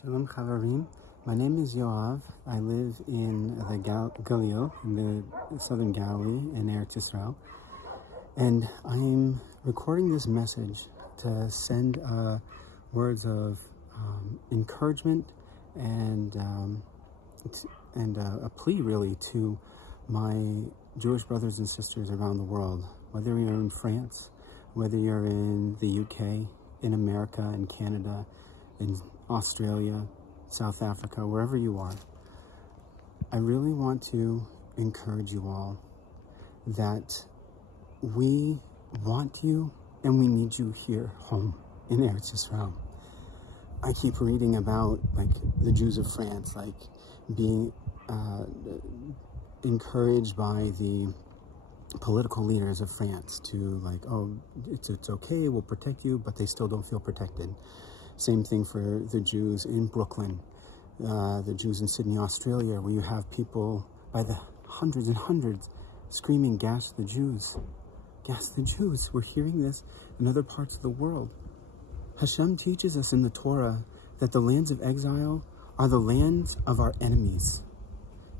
Shalom Chavarim. My name is Yoav. I live in the Galil, in the southern Galilee in Eretz Yisrael. And I'm recording this message to send words of encouragement and a plea really to my Jewish brothers and sisters around the world. Whether you're in France, whether you're in the UK, in America, in Canada, in Australia, South Africa, wherever you are, I really want to encourage you all that we want you and we need you here home in Eretz Yisrael. I keep reading about the Jews of France, being encouraged by the political leaders of France to oh, it's okay, we'll protect you, but they still don't feel protected. Same thing for the Jews in Brooklyn, the Jews in Sydney, Australia, where you have people by the hundreds and hundreds screaming, "Gas the Jews, gas the Jews." We're hearing this in other parts of the world. Hashem teaches us in the Torah that the lands of exile are the lands of our enemies.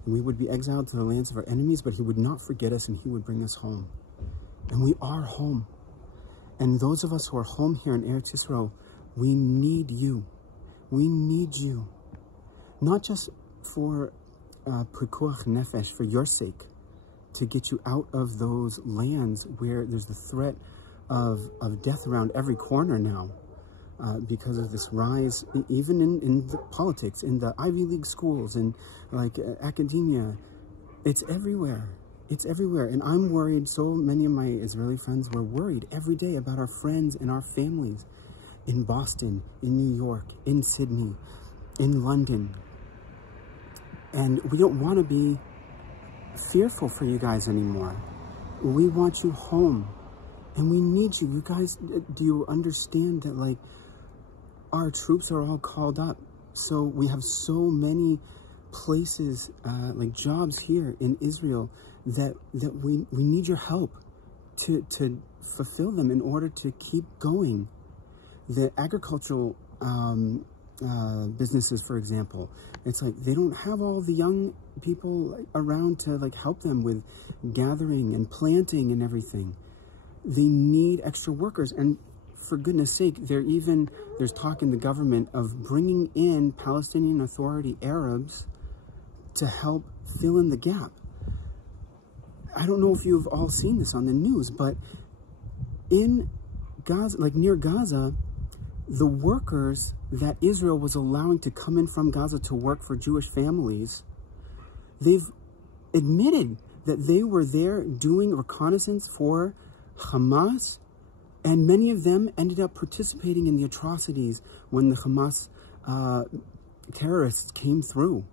And we would be exiled to the lands of our enemies, but he would not forget us and he would bring us home. And we are home. And those of us who are home here in Eretz Yisrael, we need you. We need you. Not just for pikuach nefesh, for your sake, to get you out of those lands where there's the threat of death around every corner now, because of this rise, even in the politics, in the Ivy League schools, and academia. It's everywhere. It's everywhere. And I'm worried. So many of my Israeli friends were worried every day about our friends and our families in Boston, in New York, in Sydney, in London. And we don't want to be fearful for you guys anymore. We want you home. And we need you. You guys, do you understand that our troops are all called up? So we have so many places, jobs here in Israel that we need your help to fulfill them in order to keep going. The agricultural businesses, for example, it's they don't have all the young people around to help them with gathering and planting and everything. They need extra workers, and for goodness sake, there's talk in the government of bringing in Palestinian Authority Arabs to help fill in the gap. I don't know if you've all seen this on the news, but in Gaza, near Gaza, the workers that Israel was allowing to come in from Gaza to work for Jewish families, they've admitted that they were there doing reconnaissance for Hamas, and many of them ended up participating in the atrocities when the Hamas terrorists came through.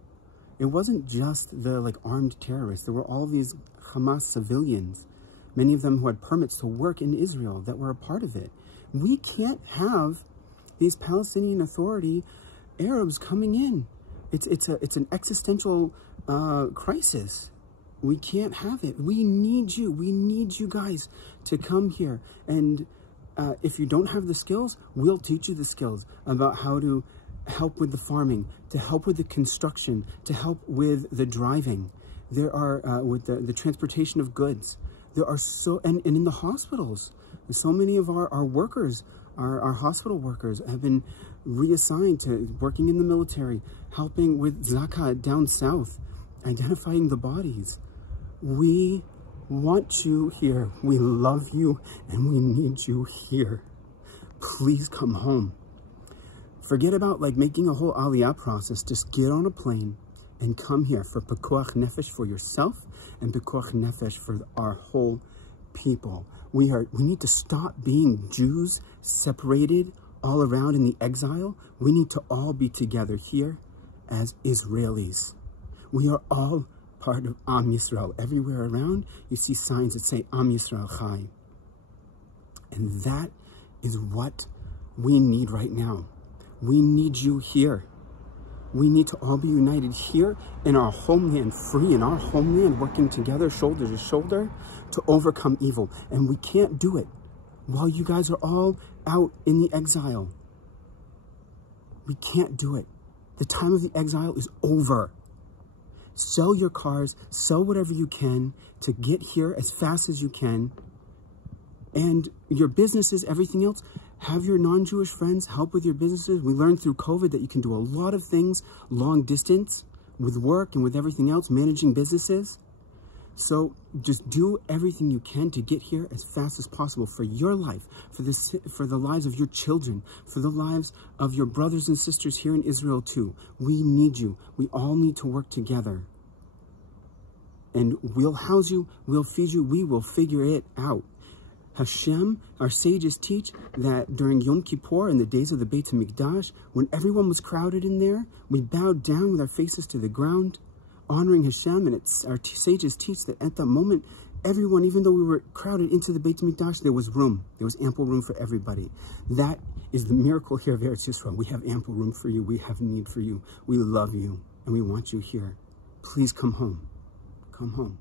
It wasn't just the armed terrorists. There were all these Hamas civilians, many of them who had permits to work in Israel, that were a part of it. We can't have these Palestinian Authority Arabs coming in. It's an existential crisis. We can't have it. We need you. We need you guys to come here. And if you don't have the skills, we'll teach you the skills about how to help with the farming, to help with the construction, to help with the driving. There are, with the transportation of goods. There are and in the hospitals, so many of our workers, our hospital workers, have been reassigned to working in the military, helping with Zakah down south, identifying the bodies. We want you here. We love you and we need you here. Please come home. Forget about making a whole aliyah process. Just get on a plane and come here for pikuach nefesh for yourself and pikuach nefesh for our whole people. We need to stop being Jews separated all around in the exile. We need to all be together here as Israelis. We are all part of Am Yisrael. Everywhere around, you see signs that say Am Yisrael Chai. And that is what we need right now. We need you here. We need to all be united here in our homeland, free in our homeland, working together, shoulder to shoulder, to overcome evil. And we can't do it while you guys are all out in the exile. We can't do it. The time of the exile is over. Sell your cars, sell whatever you can to get here as fast as you can. And your businesses, everything else, have your non-Jewish friends help with your businesses. We learned through COVID that you can do a lot of things long distance with work and with everything else, managing businesses. So just do everything you can to get here as fast as possible for your life, for the lives of your children, for the lives of your brothers and sisters here in Israel too. We need you. We all need to work together. And we'll house you, we'll feed you, we will figure it out. Hashem, our sages teach that during Yom Kippur and the days of the Beit HaMikdash, when everyone was crowded in there, we bowed down with our faces to the ground, honoring Hashem, and our sages teach that at that moment, everyone, even though we were crowded into the Beit HaMikdash, there was room. There was ample room for everybody. That is the miracle here of Eretz Yisrael. We have ample room for you. We have need for you. We love you, and we want you here. Please come home. Come home.